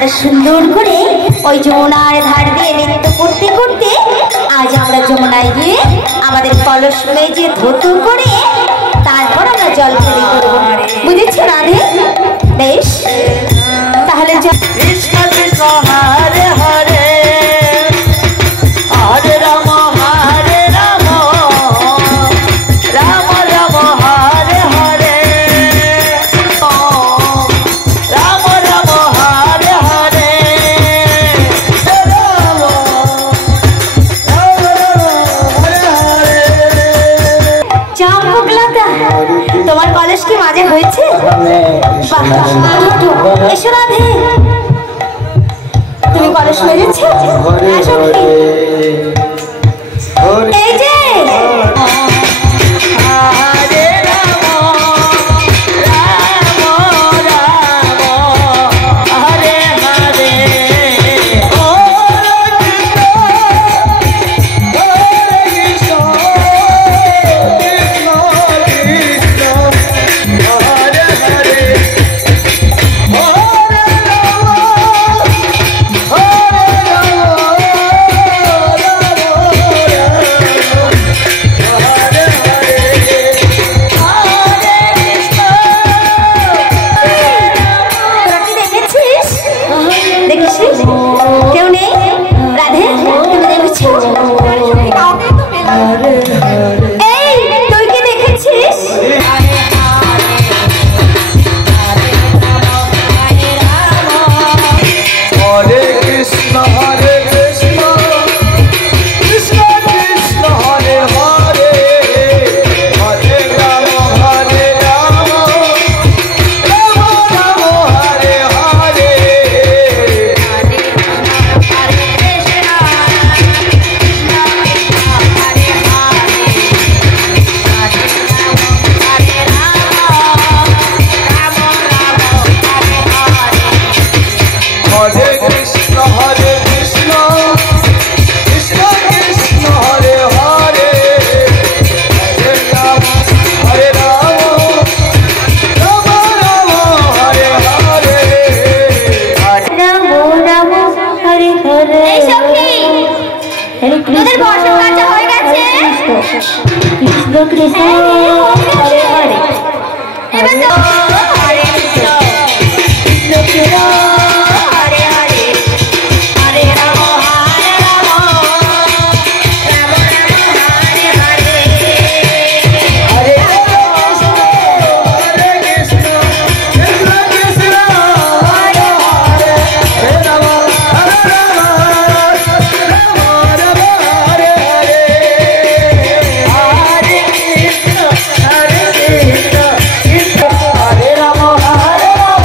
আমরা সুন্দর করে ওই যমুনার ধার দিয়ে নৃত্য করতে করতে আজ আমরা যমুনায় গিয়ে আমাদের কলস মেজে ধুতো করে তারপর আমরা জল খেলি করবো। বুঝেছো রাধে? বেশ, তাহলে কৃষ্ণ কৃষ্ণ হরে হরে হরে রাম হরে রাম রাম রাম হরে হরে রাম রাম হরে হরে তোমার কলেজ কি মাঝে হয়েছে? এসো রাধে, তুমি কলেজ মেরেছো? এই যে কেউ নেই রাধে, তুমি দেখেছো? এই তুই কি দেখেছিস? হরে কৃষ্ণ হরে কৃষ্ণ কৃষ্ণ কৃষ্ণ হরে হরে হরে রাম হরে রাম রাম রাম হরে হরে হরে কৃষ্ণ হরে কৃষ্ণ কৃষ্ণ কৃষ্ণ হরে হরে হরে রাম রাম রাম হরে হরে রাম রাম হরে হরে। এই সখী, তোদের বর্ষণ কাছে হয়ে গেছে? কৃষ্ণ কৃষ্ণ হরে হরে। এবার তো হরে কৃষ্ণ কৃষ্ণ কৃষ্ণ হরে হরে হরে রাম হরে রাম রাম রাম হরে হরে। হরে কৃষ্ণ হরে কৃষ্ণ কৃষ্ণ কৃষ্ণ হরে হরে হরে রাম রাম রাম হরে হরে হরে কৃষ্ণ কৃষ্ণ কৃষ্ণ হরে রাম হরে রাম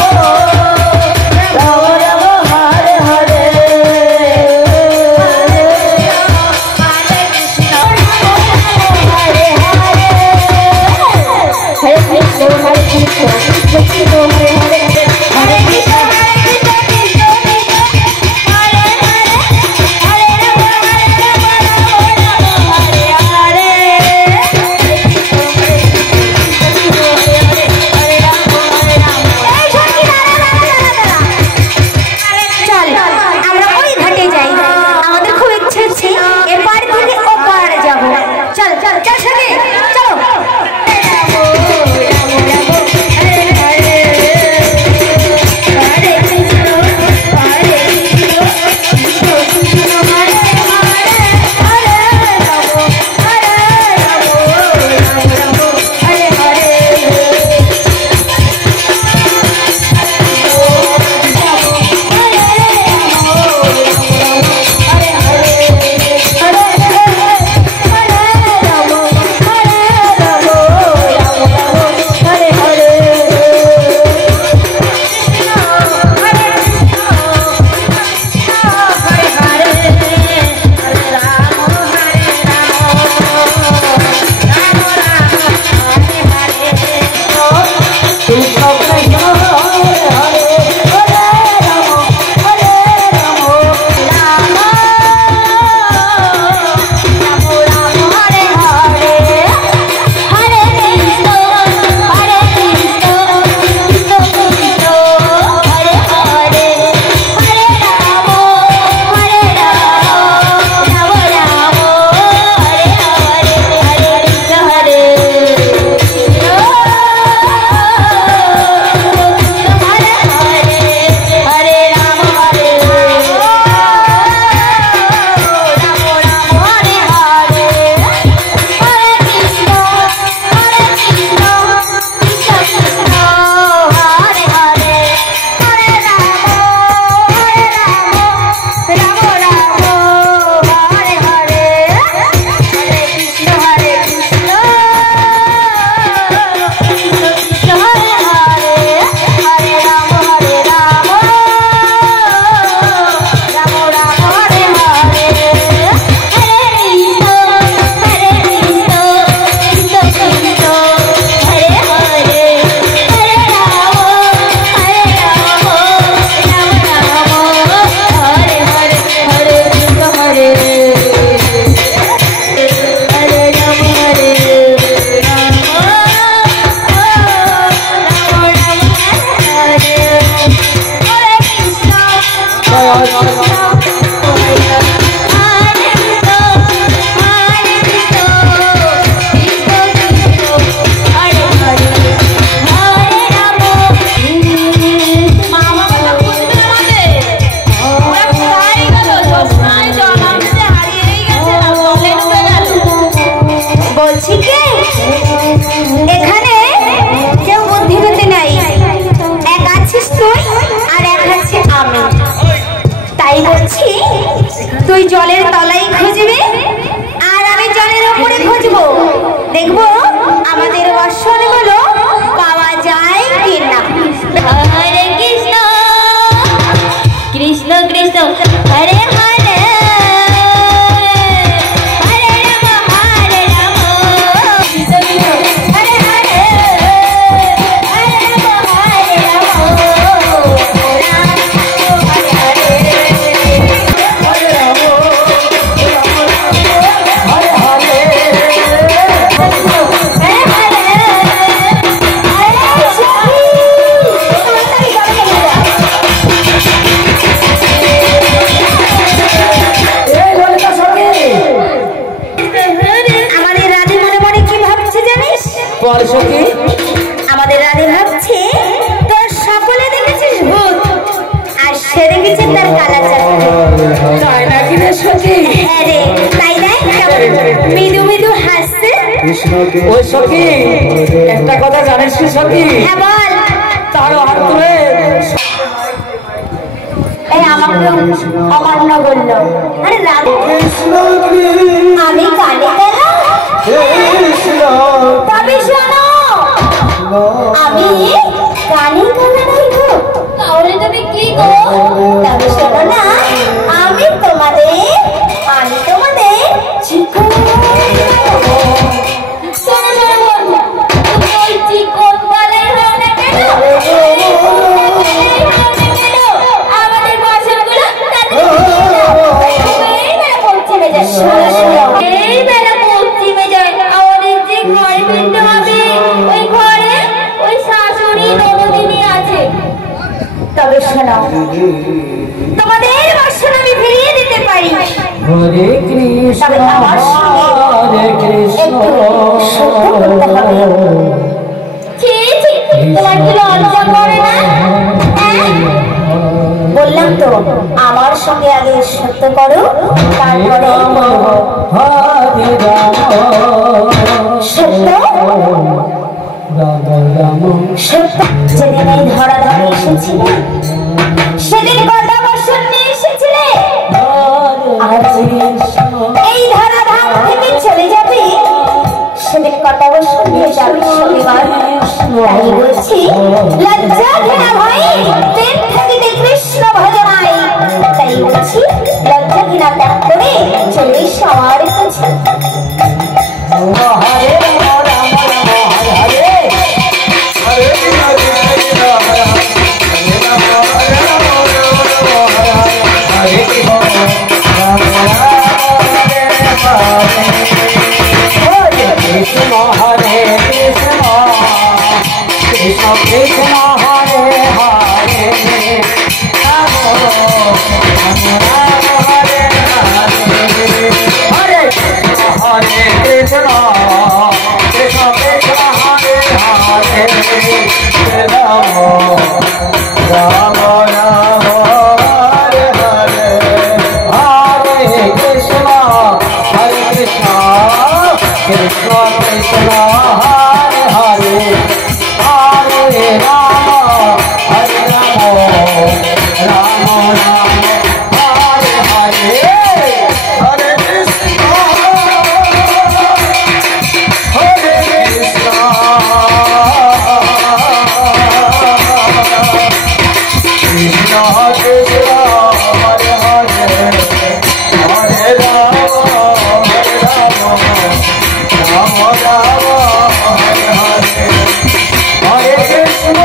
তুই জলের তলায় খুঁজবি আর আমি জলের উপরে খুঁজবো, দেখবো আমাদের বর্ষণগুলো পাওয়া যায় কিনা। হরে কৃষ্ণ কৃষ্ণ কৃষ্ণ হরে হরে, হরে রাম হরে রাম, কৃষ্ণ কৃষ্ণ হরে হরে, হরে রাম হরে রাম, রাম হরে হরে, হরে রাম হরে হরে, এই ললিতা সখী আমাদের রাধে মনে মনে কি ভাবছে জানিস? বল সখী। আমাদের রাধে ভাবছে তোর সকলে দেখেছিস ভূত, আর সে দেখেছে তার কালা চাকরি। তাই নাকি রে সখী? হ্যাঁ রে, তাই না? মৃদু মৃদু হাসছে। ওই সখী, একটা কথা জানিস কি সখী? হ্যাঁ বল। তার হাত ধরে এই আমাকে অমান্য বললো। আরে রাধে আমি কানে গেলাম, তবে শোনো আমি কানে গেলে নাই গো। তাহলে তুমি কি গো? তবে শোনো না, আমি তোমাদের চিকন শোনো শোনো বন্ধু, তুমি ওই চিকন গলায় হও না কেন, আমাদের বর্ষণগুলো তাদের পশ্চিমে যায়। শোনো শোনো, এই বেলা পশ্চিমে যায়, আমাদের যে ঘরে ফিরতে হবে, ওই ঘরে ওই শাশুড়ি নবদিনী আছে। তবে শোনো, তোমাদের বর্ষণ আমি ফিরিয়ে দিতে পারি, হরে কৃষ্ণ তবে আমার সঙ্গে হরে কৃষ্ণ। একটু সত্য করতে হবে। ছি ছি, তোমার কি লজ্জা করে না? হ্যাঁ? বললাম তো আমার সঙ্গে আগে সত্য করো, তারপরে হরে রাম সত্য রাম রাম। সত্য। যেদিন এই ধরা ধরে এসেছিলে সেদিন কত বছর নিয়ে এসেছিলে, আর যেদিন এই ধরা ধাম থেকে চলে যাবে সেদিন কত বছর নিয়ে যাবে শনিবার। তাই বলছি লজ্জা ঘৃণা ভয় প্রেম থাকিতে কৃষ্ণ ভজনায়, তাই বলছি লজ্জা ঘৃণা ত্যাগ করে চলে এসো আমার কাছে। হরে রাম রাম হরে হরে, হরে কৃষ্ণ রাম রাম হরে কৃষ্ণ, হরে কৃষ্ণ কৃষ্ণ কৃষ্ণ হরে হরে, রাম রাম হরে হরে, হরে কৃষ্ণ হরে কৃষ্ণ কৃষ্ণ কৃষ্ণ হরে হরে, রাম রাম রাম হরে হরে, হরে কৃষ্ণ কৃষ্ণ কৃষ্ণ হরে হরে, হরে রাম হরে রাম রাম রাম হরে হরে, হরে কৃষ্ণ হরে কৃষ্ণ কৃষ্ণ কৃষ্ণ হরে হরে, হরে রাম রাম রাম হরে হরে, হরে কৃষ্ণ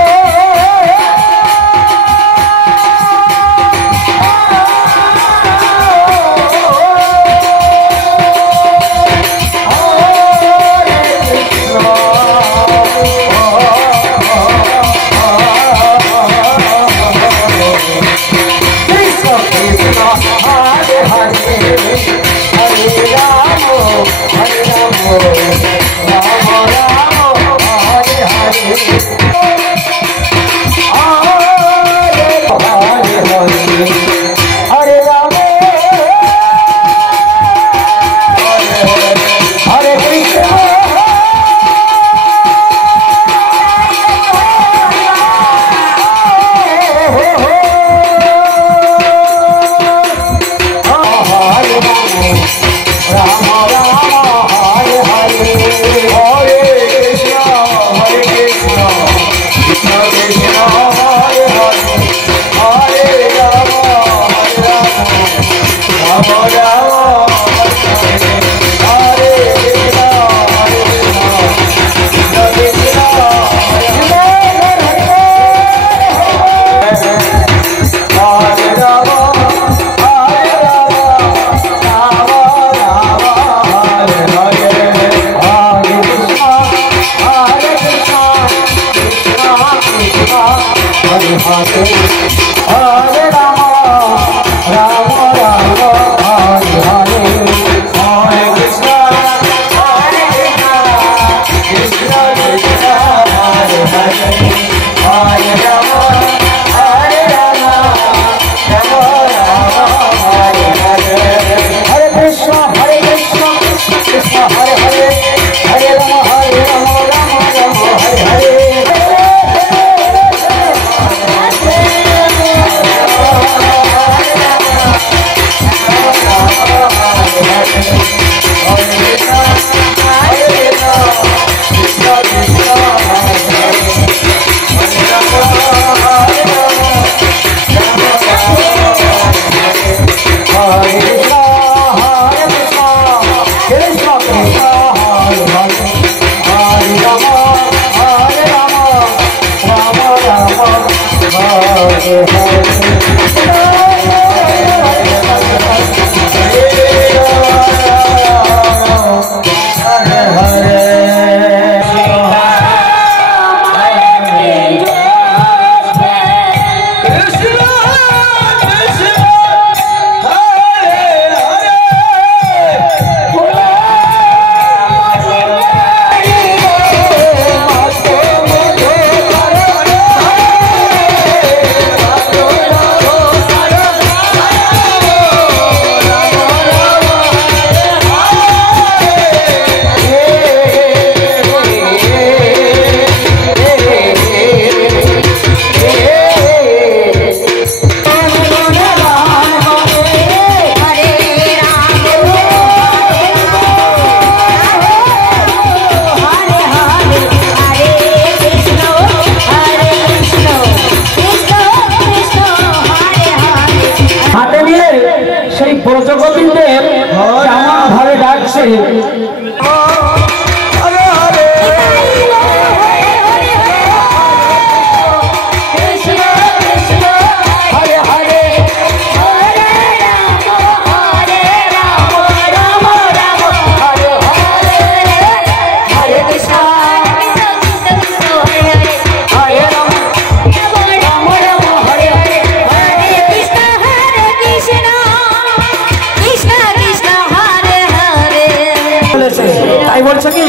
তাই বলছো কি?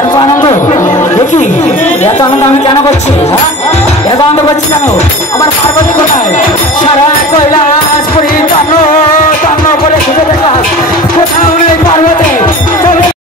এত আনন্দ দেখি, এত আনন্দ আমি কেন করছি? হ্যাঁ, এত আনন্দ করছি কেন? আমার পার্বতী